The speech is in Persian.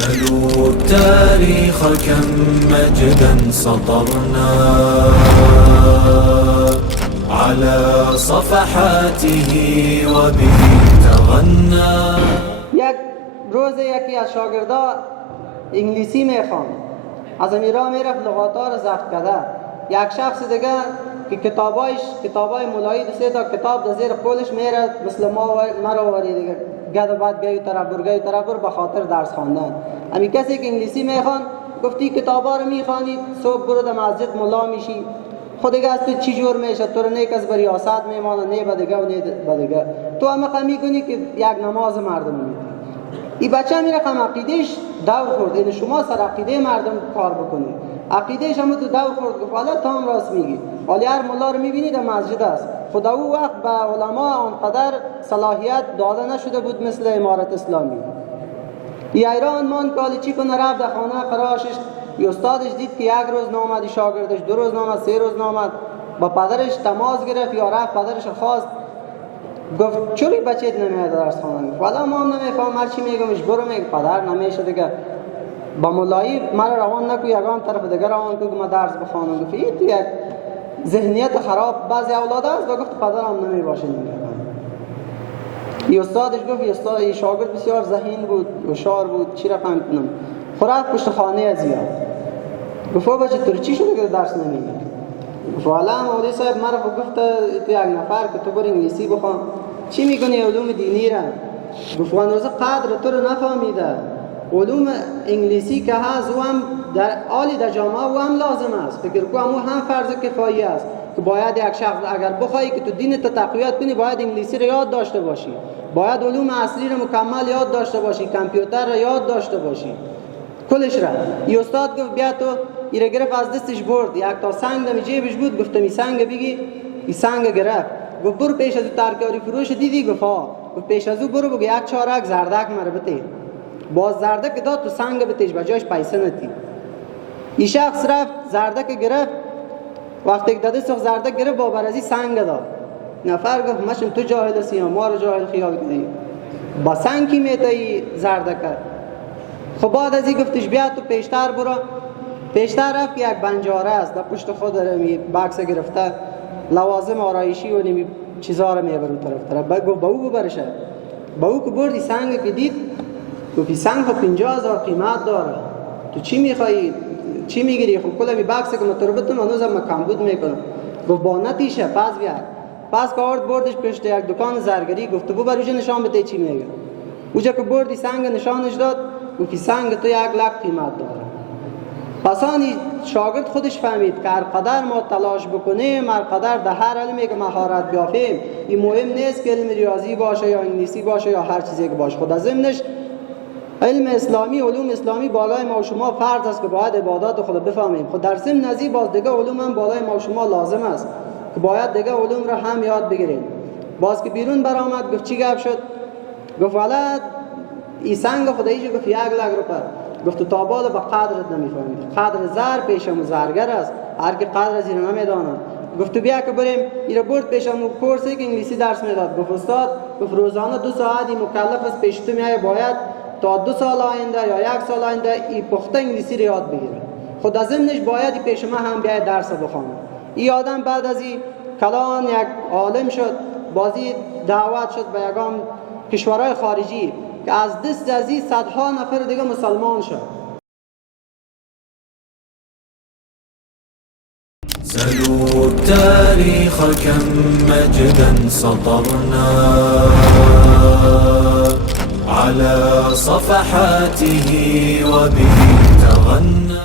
سلوا التاريخ كم مجدا سطرنا على صفحاته وبه تغنى. یک روز یکی از شاگردا انگلیسی میخوان، از امیرا میرفت لغات‌ها رو ضبط کرده. یک شخص دیگه که کتابای مولایی دو سه تا کتاب در زیر قولش میره مثل ما رو وری دیگه گد بعد گای طرف به خاطر درس خواندن. همین کسی که انگلیسی میخوان گفتی کتابا رو میخوانی صبح برو در مسجد ملا میشی، خود دیگه از تو چی جور میشه، تو رو نه کس به ریاست میمانه نه به دیگه و نه به دیگه، تو هم خمی کنی که یک نماز مردم میدی. این بچه میره هم عقیدهش دور خورد، این شما سر عقیده مردم کار بکنید، عقیدهش هم تو دور خورد. گفت حالا تو هم راست میگی، حالا هر ملا رو میبینید در مسجد است. خدا او وقت به علما آنقدر صلاحیت داده نشده بود مثل امارت اسلامی. ایران مان که حالا چی کنه، رفت در خانه قراشش، استادش دید که یک روز نامد، شاگردش دو روز نامد، سه روز نامد، با پدرش تماس گرفت یا رفت پدرش خواست، گفت چوری بچه‌ت نمیاد درس خواندن؟ والا ما هم نمیفهم، هر چی میگمش برو، میگه پدر نمیشه دیگه با مولایی مرا روان نکو، یگان طرف دیگه روان کو که ما درس بخوانم. گفت این تو یک ذهنیت خراب بعضی اولاد است. و گفت پدرم نمیباشه نمیگه. این استادش گفت این شاگرد بسیار ذهین بود، هوشیار بود، چی رقم کنم خورد پشت خانه از زیاد. گفت بچه تو چی شده که درس نمیگی؟ گفت والا مولوی صاحب مرا گفت تو یک نفر که تو بر انگلیسی بخوان چی میکنی علوم دینی را. گفت وانوزه قدر تو رو نفهمیده، علوم انگلیسی که هست و هم در عالی در جامعه و هم لازم است، فکر کنم هم فرض کفایه است که باید یک شخص اگر بخوای که تو دین تو تقویت کنی باید انگلیسی رو یاد داشته باشی، باید علوم اصلی رو مکمل یاد داشته باشی، کامپیوتر رو یاد داشته باشی کلش را. این استاد گفت بیا تو ایره گرفت از دستش برد، یک تا سنگ در جیبش بود، گفتم این سنگ بگی، این سنگ گرفت. گفت برو پیش از ترکاری فروش دیدی؟ گفت ها. گفت پیش از او برو بگو یک چارک زردک مره بده. باز زردک داد تو سنگ بتیش بجایش پیسه نتی. این شخص رفت زردک گرفت، وقتی که داده سخ زردک گرفت با برزی سنگ داد. نفر گفت مشم تو جاهل هستی ما رو جاهل خیال کنی، با سنگ کی میتایی زردک. خب بعد از این گفتش بیا تو پیشتر برو. پیشتر رفت که یک بنجاره است در پشت خود می باکس گرفته لوازم آرایشی و نمی چیزا رو میبره طرف. گفت با او ببرشه. با او که بردی سنگ که دید، گفت سنگ خب 50,000 قیمت داره، تو چی میخوایی، چی میگیری؟ خب کلا می باکس که متربت منوزم کمبود میکنم. گفت با نتیشه پس بیا. پس که آورد بردش پشت یک دکان زرگری. گفت تو ببر اوجا نشان بده چی میگه. اوجا که بردی سنگ نشانش داد، گفت سنگ تو 1 لک قیمت داره. پس آنی شاگرد خودش فهمید که هر قدر ما تلاش بکنیم، هر قدر در هر علمی که مهارت بیافیم، این مهم نیست که علم ریاضی باشه یا انگلیسی باشه یا هر چیزی که باشه. خود از ضمنش علم اسلامی، علوم اسلامی بالای ما و شما فرض است که باید عبادات خود بفهمیم. خود در ضمن از این باز دیگه علوم هم بالای ما و شما لازم است که باید دیگه علوم را هم یاد بگیریم. باز که بیرون برآمد گفت چی گپ شد؟ گفت والا این سنگ خدایی گفت 1 لک روپیه. گفت تا بالا به قدرت نمیفهمی، قدر زر پیشم زرگر است، هر کی قدر از این نمیدانه. گفت بیا که بریم. اینا برد پیشم کورسی که انگلیسی درس میداد. گفت استاد، گفت روزانه 2 ساعت مکلف است پیش تو میای، باید تا 2 سال آینده یا 1 سال آینده این پخته انگلیسی رو یاد بگیره. خود از ضمنش باید پیش ما هم بیاید درس بخونه. این آدم بعد از این کلان یک عالم شد، بازی دعوت شد به یگان کشورهای خارجی که از دست از این صدها نفر دیگه مسلمان شد. سلوا التاريخ كم مجدا سطرنا على صفحاته وبه تغنى.